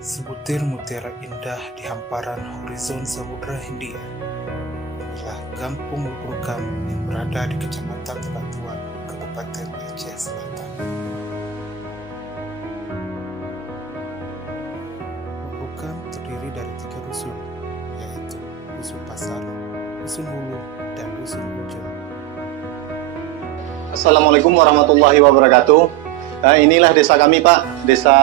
Sebutir mutiara indah di hamparan horizon Samudra Hindia. Inilah Kampung Lurukam yang berada di Kecamatan Batuan, Kabupaten Aceh Selatan. Lurukam terdiri dari 3 dusun, yaitu Dusun Pasar, Dusun Hulu, dan Dusun Ujung. Assalamualaikum warahmatullahi wabarakatuh. Inilah desa kami, Pak. Desa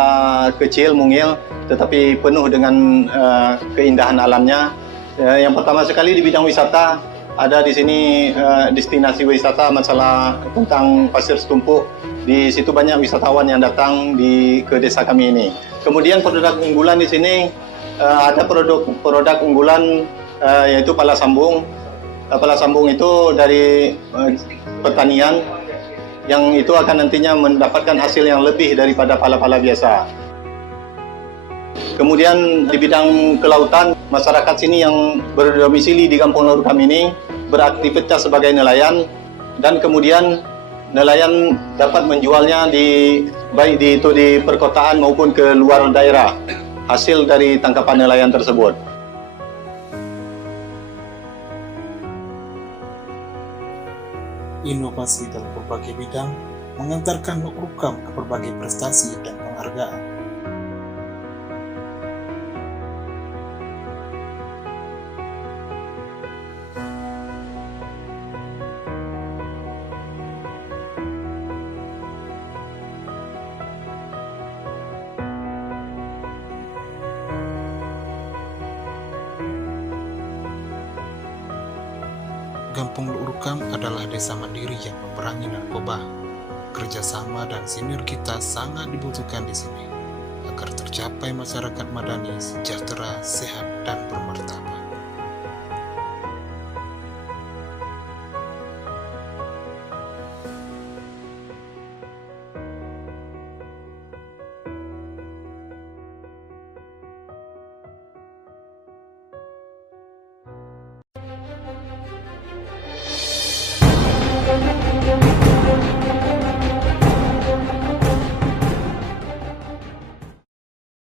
kecil, mungil, tetapi penuh dengan keindahan alamnya. Yang pertama sekali di bidang wisata, ada di sini destinasi wisata masalah tentang pasir setumpuk. Di situ banyak wisatawan yang datang ke desa kami ini. Kemudian produk unggulan di sini ada produk unggulan yaitu pala sambung. Pala sambung itu dari pertanian yang itu akan nantinya mendapatkan hasil yang lebih daripada pala-pala biasa. Kemudian di bidang kelautan, masyarakat sini yang berdomisili di Kampung Lurukam ini beraktivitas sebagai nelayan, dan kemudian nelayan dapat menjualnya baik di perkotaan maupun ke luar daerah hasil dari tangkapan nelayan tersebut. Inovasi dalam berbagai bidang mengantarkan Lurukam ke berbagai prestasi dan penghargaan. Kampung Lurukam adalah desa mandiri yang memerangi narkoba. Kerjasama dan sinergitas sangat dibutuhkan di sini agar tercapai masyarakat madani sejahtera, sehat, dan bermartabat.